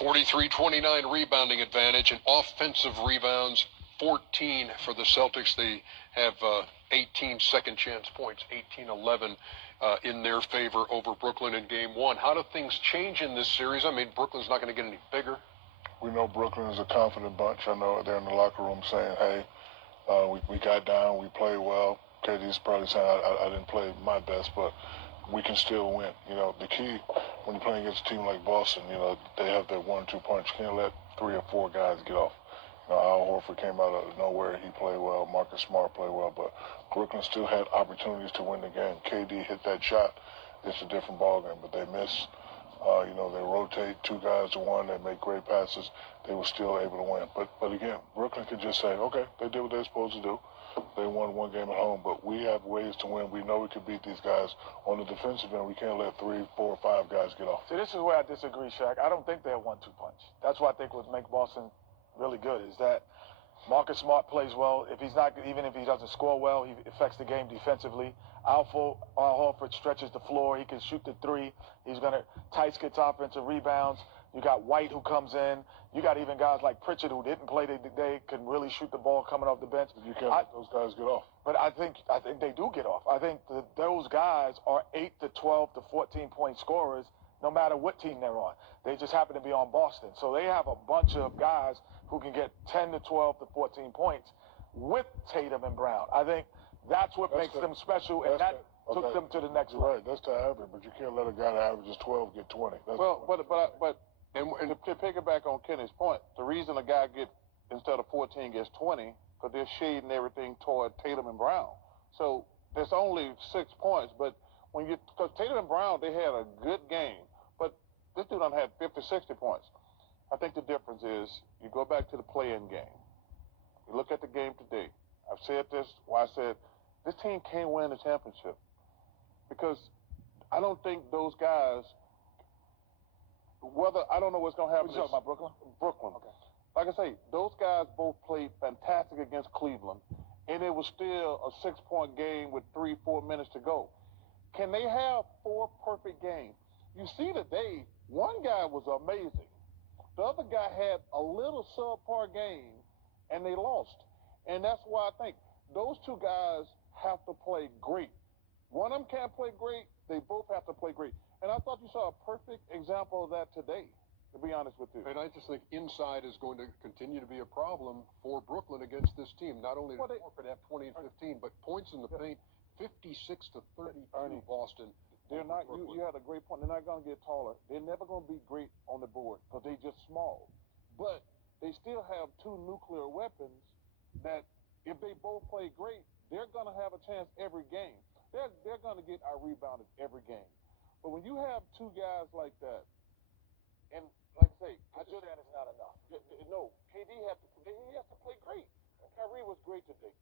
43-29 rebounding advantage and offensive rebounds, 14 for the Celtics. They have 18 second chance points, 18-11 in their favor over Brooklyn in game one. How do things change in this series? I mean, Brooklyn's not going to get any bigger. We know Brooklyn is a confident bunch. I know they're in the locker room saying, hey, we got down, we played well. KD's probably saying I didn't play my best, but we can still win. You know, the key when you're playing against a team like Boston, you know, they have that 1-2 punch. You can't let 3 or 4 guys get off. You know, Al Horford came out of nowhere. He played well. Marcus Smart played well, but Brooklyn still had opportunities to win the game. KD hit that shot. It's a different ballgame, but they miss. You know, they rotate 2 guys to 1. They make great passes. They were still able to win. But again, Brooklyn could just say, okay, they did what they're supposed to do. They won 1 game at home, but we have ways to win. We know we can beat these guys on the defensive end. We can't let 3, 4, 5 guys get off. See, this is where I disagree, Shaq. I don't think they're 1-2 punch. That's what I think would make Boston really good, is that Marcus Smart plays well. Even if he doesn't score well, he affects the game defensively. Al Horford stretches the floor. He can shoot the 3. Tice gets offensive rebounds. You got White who comes in. You got even guys like Pritchard who didn't play today, can really shoot the ball coming off the bench. You can't let those guys get off. But I think they do get off. I think those guys are 8 to 12 to 14-point scorers no matter what team they're on. They just happen to be on Boston. So they have a bunch of guys who can get 10 to 12 to 14 points with Tatum and Brown. I think that's what makes them special, and that took them to the next round. Right, that's the average, but you can't let a guy that averages 12 get 20. And to piggyback on Kenny's point, the reason a guy instead of 14 gets 20, because they're shading everything toward Tatum and Brown. So there's only 6 points, but because Tatum and Brown, they had a good game, but this dude done had 50, 60 points. I think the difference is you go back to the play-in game. You look at the game today. I've said this, I said this team can't win the championship because I don't think those guys, I don't know what's going to happen. What you talking about, Brooklyn? Brooklyn. Okay. Like I say, those guys both played fantastic against Cleveland, and it was still a 6-point game with 3-4 minutes to go. Can they have 4 perfect games? You see today, one guy was amazing. The other guy had a little subpar game, and they lost. And that's why I think those 2 guys have to play great. One of them can't play great. They both have to play great. And I thought you saw a perfect example of that today, to be honest with you. And I just think inside is going to continue to be a problem for Brooklyn against this team. Not only did Horford have 20 and 15, but points in the paint, 56 to 32 Boston. They're not. You had a great point. They're not going to get taller. They're never going to be great on the board because they're just small. But they still have 2 nuclear weapons that, if they both play great, they're going to have a chance every game. They're going to get out-rebounded every game. But when you have 2 guys like that, and like I say, I just said it's not enough. No, KD has to play great. Kyrie was great today.